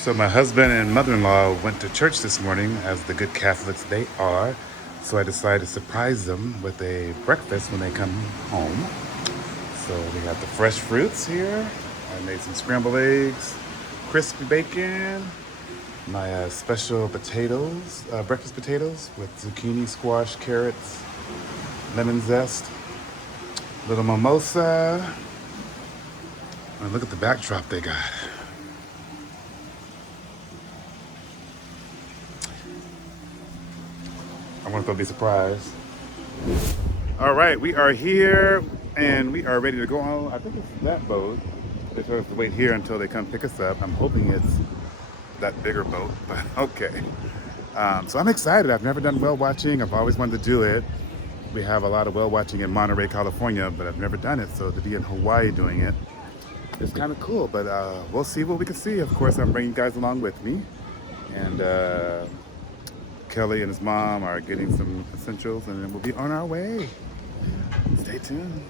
So my husband and mother-in-law went to church this morning, as the good Catholics they are. So I decided to surprise them with a breakfast when they come home. So we got the fresh fruits here. I made some scrambled eggs, crispy bacon, my special potatoes, breakfast potatoes with zucchini, squash, carrots, lemon zest, little mimosa. And look at the backdrop they got. I wonder if they'll be surprised. All right, we are here and we are ready to go on. I think it's that boat. They told us to wait here until they come pick us up. I'm hoping it's that bigger boat, but okay. So I'm excited. I've never done whale watching. I've always wanted to do it. We have a lot of whale watching in Monterey, California, but I've never done it. So to be in Hawaii doing it, it's kind of cool, but we'll see what we can see. Of course, I'm bringing you guys along with me. And Kelly and his mom are getting some essentials, and then we'll be on our way. Stay tuned.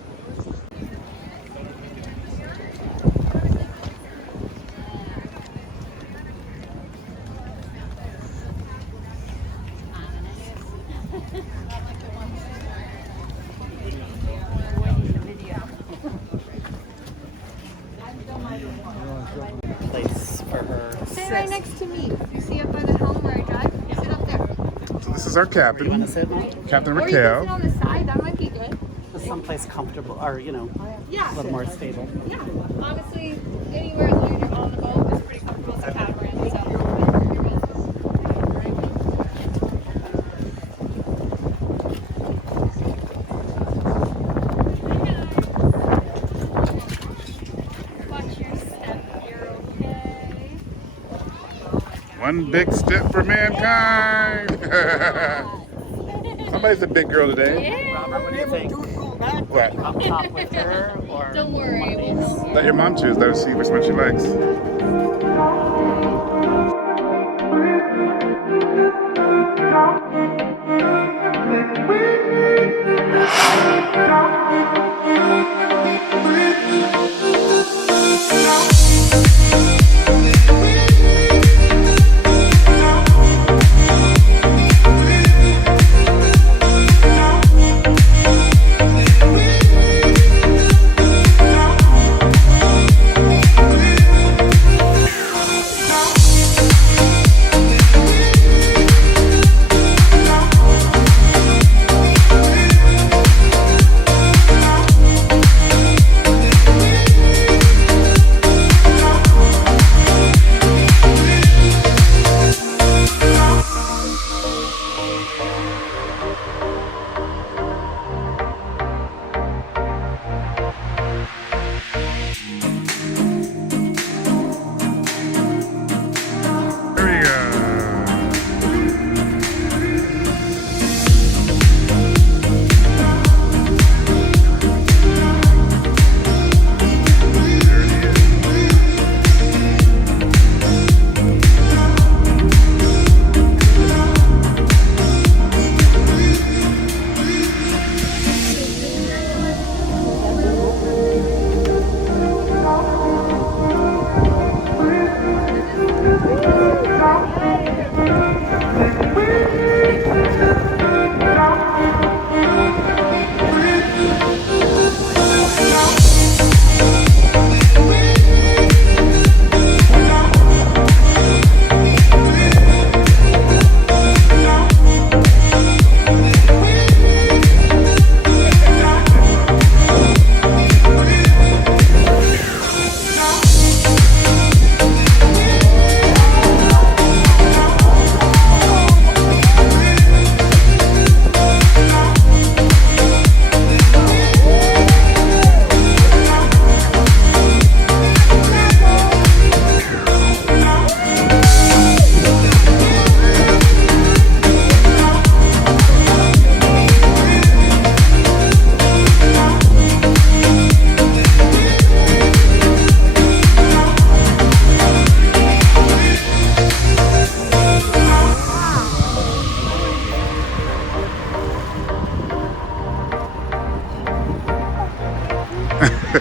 Place for her. Sit right next to me. You see up by the helm where I drive? Sit up there. So this is our captain, You want to sit? Captain Or you can Raquel. sit on the side. That might be good. Just someplace comfortable, or a Yeah. little more stable. Yeah. Honestly, anywhere you're on the boat is pretty comfortable. It's a catamaran, so. Watch your step. You're okay. One big step for mankind. Somebody's a big girl today. Robert, what do you think? What? Up top with her, or Don't worry. one of We'll these? help you. Let your mom choose. Let her see which one she likes.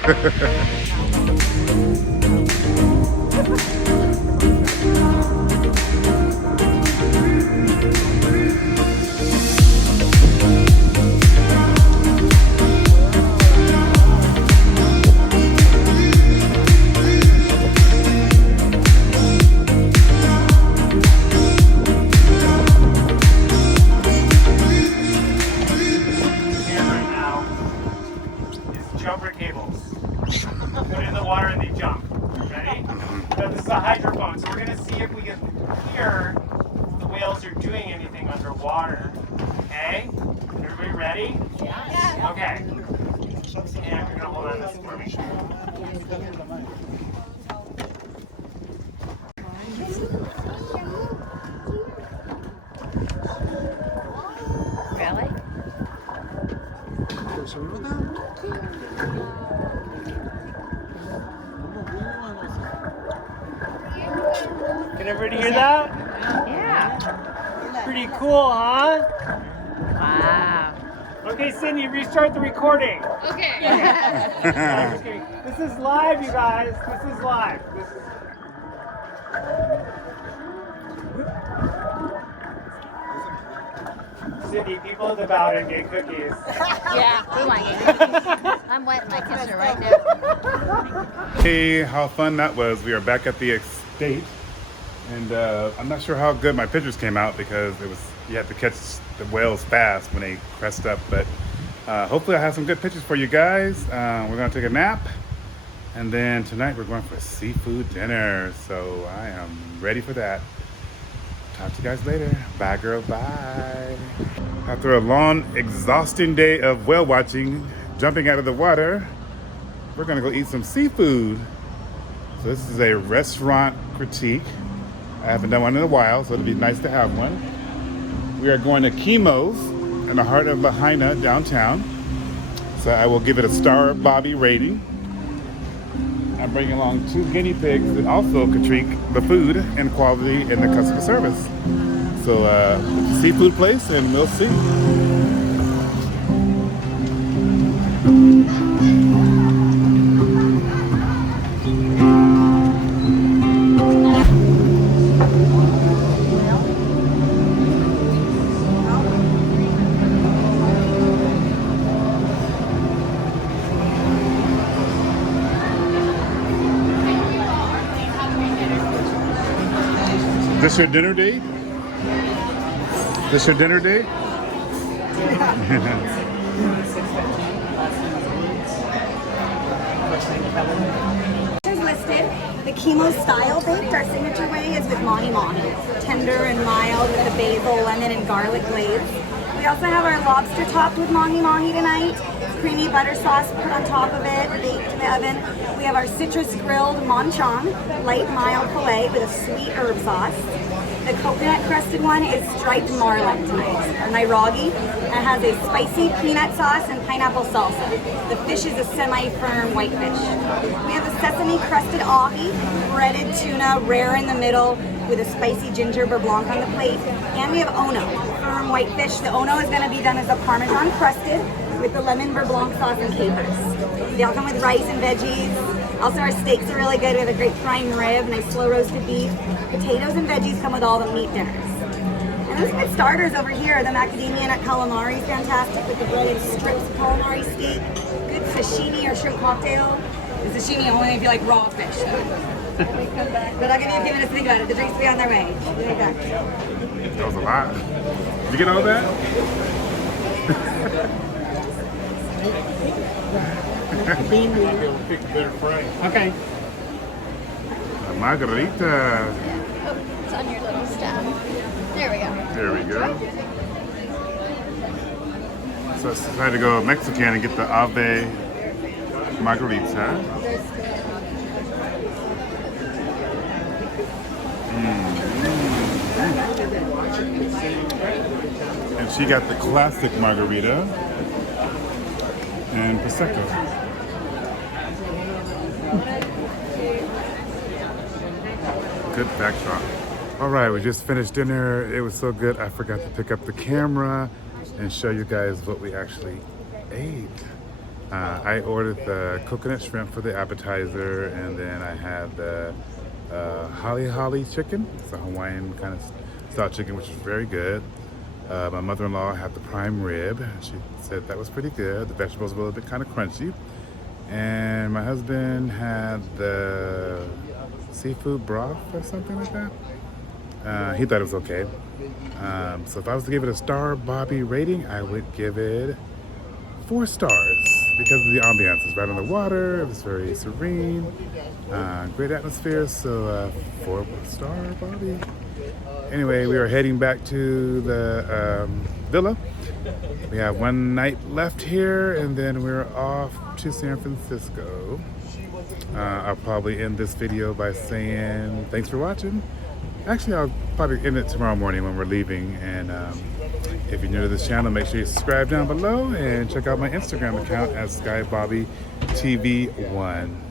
Right now is jumper cables. Put it in the water and they jump. Ready? So this is a hydrophone, so we're gonna see if we can hear if the whales are doing anything underwater. Okay? Everybody ready? Yeah. Okay. And you're gonna hold on this for me. Really? Can everybody hear that? Yeah. Pretty cool, huh? Wow. Okay, Cindy, restart the recording. Okay. No, just kidding. This is live, you guys. This is live. This is... Cindy, people at the bow get cookies. Yeah, we want you. I'm wetting my kisser right now. Hey, how fun that was. We are back at the estate. And I'm not sure how good my pictures came out because you have to catch the whales fast when they crest up. But hopefully I have some good pictures for you guys. We're gonna take a nap. And then tonight we're going for seafood dinner. So I am ready for that. Talk to you guys later. Bye, girl. Bye. After a long, exhausting day of whale watching, jumping out of the water, we're gonna go eat some seafood. So this is a restaurant critique. I haven't done one in a while, so it'll be nice to have one. We are going to Kimo's in the heart of Lahaina downtown. So I will give it a star Bobby rating. I'm bringing along 2 guinea pigs that also critique the food and quality and the customer service. So seafood place, and we'll see. This your dinner date? This your dinner date? Is listed. The Kimo style baked, our signature way, is with mahi mahi. Tender and mild with the basil, lemon, and garlic glaze. We also have our lobster topped with mahi mahi tonight. Creamy butter sauce put on top of it, baked in the oven. We have our citrus grilled manchang, light mild filet with a sweet herb sauce. The coconut crusted one is striped marlin tonight, or nairagi, and has a spicy peanut sauce and pineapple salsa. The fish is a semi-firm white fish. We have a sesame crusted ahi, breaded tuna, rare in the middle, with a spicy ginger beurre blanc on the plate. And we have ono, firm white fish. The ono is going to be done as a parmesan crusted with the lemon beurre blanc sauce and capers. They all come with rice and veggies. Also, our steaks are really good. We have a great prime rib, nice slow roasted beef. Potatoes and veggies come with all the meat dinners. And those good starters over here. The macadamia nut calamari is fantastic with the breaded strips of calamari steak. Good sashimi or shrimp cocktail. The sashimi only if you like raw fish. But I'll give you a few minutes to think about it. The drinks will be on their way. What do you think of that? That was a lot. Did you get all that? Okay. A margarita. Oh, it's on your little stand. There we go. There we go. So I decided to go Mexican and get the ave margarita. And she got the classic margarita and prosecco. Good backdrop. All right, we just finished dinner. It was so good, I forgot to pick up the camera and show you guys what we actually ate. I ordered the coconut shrimp for the appetizer, and then I had the holly chicken. It's a Hawaiian kind of style chicken, which is very good. My mother-in-law had the prime rib. She said that was pretty good. The vegetables were a little bit kind of crunchy. And my husband had the seafood broth or something like that. He thought it was okay. So if I was to give it a star Bobby rating, I would give it 4 stars because of the ambiance. It's right on the water. It was very serene. Great atmosphere. So 4 star Bobby. Anyway, we are heading back to the villa. We have 1 night left here, and then we're off to San Francisco. I'll probably end this video by saying thanks for watching. Actually, I'll probably end it tomorrow morning when we're leaving. And if you're new to this channel, make sure you subscribe down below and check out my Instagram account at SKYBOBbyTV1.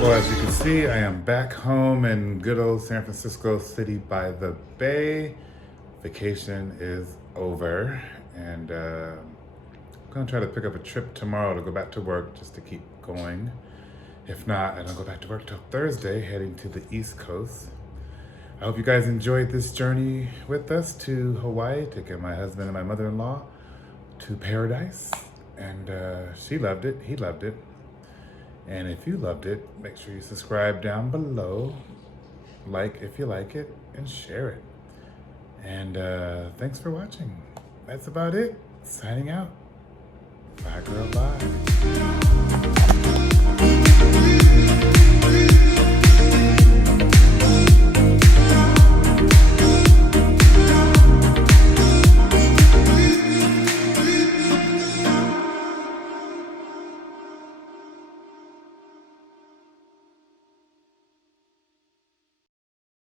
Well, as you can see, I am back home in good old San Francisco City by the Bay. Vacation is over, and I'm gonna try to pick up a trip tomorrow to go back to work just to keep going. If not, I don't go back to work till Thursday, heading to the East Coast. I hope you guys enjoyed this journey with us to Hawaii, taking my husband and my mother-in-law to paradise. And she loved it, he loved it. And if you loved it, make sure you subscribe down below, like if you like it, and share it. And thanks for watching. That's about it. Signing out. Bye, girl, bye.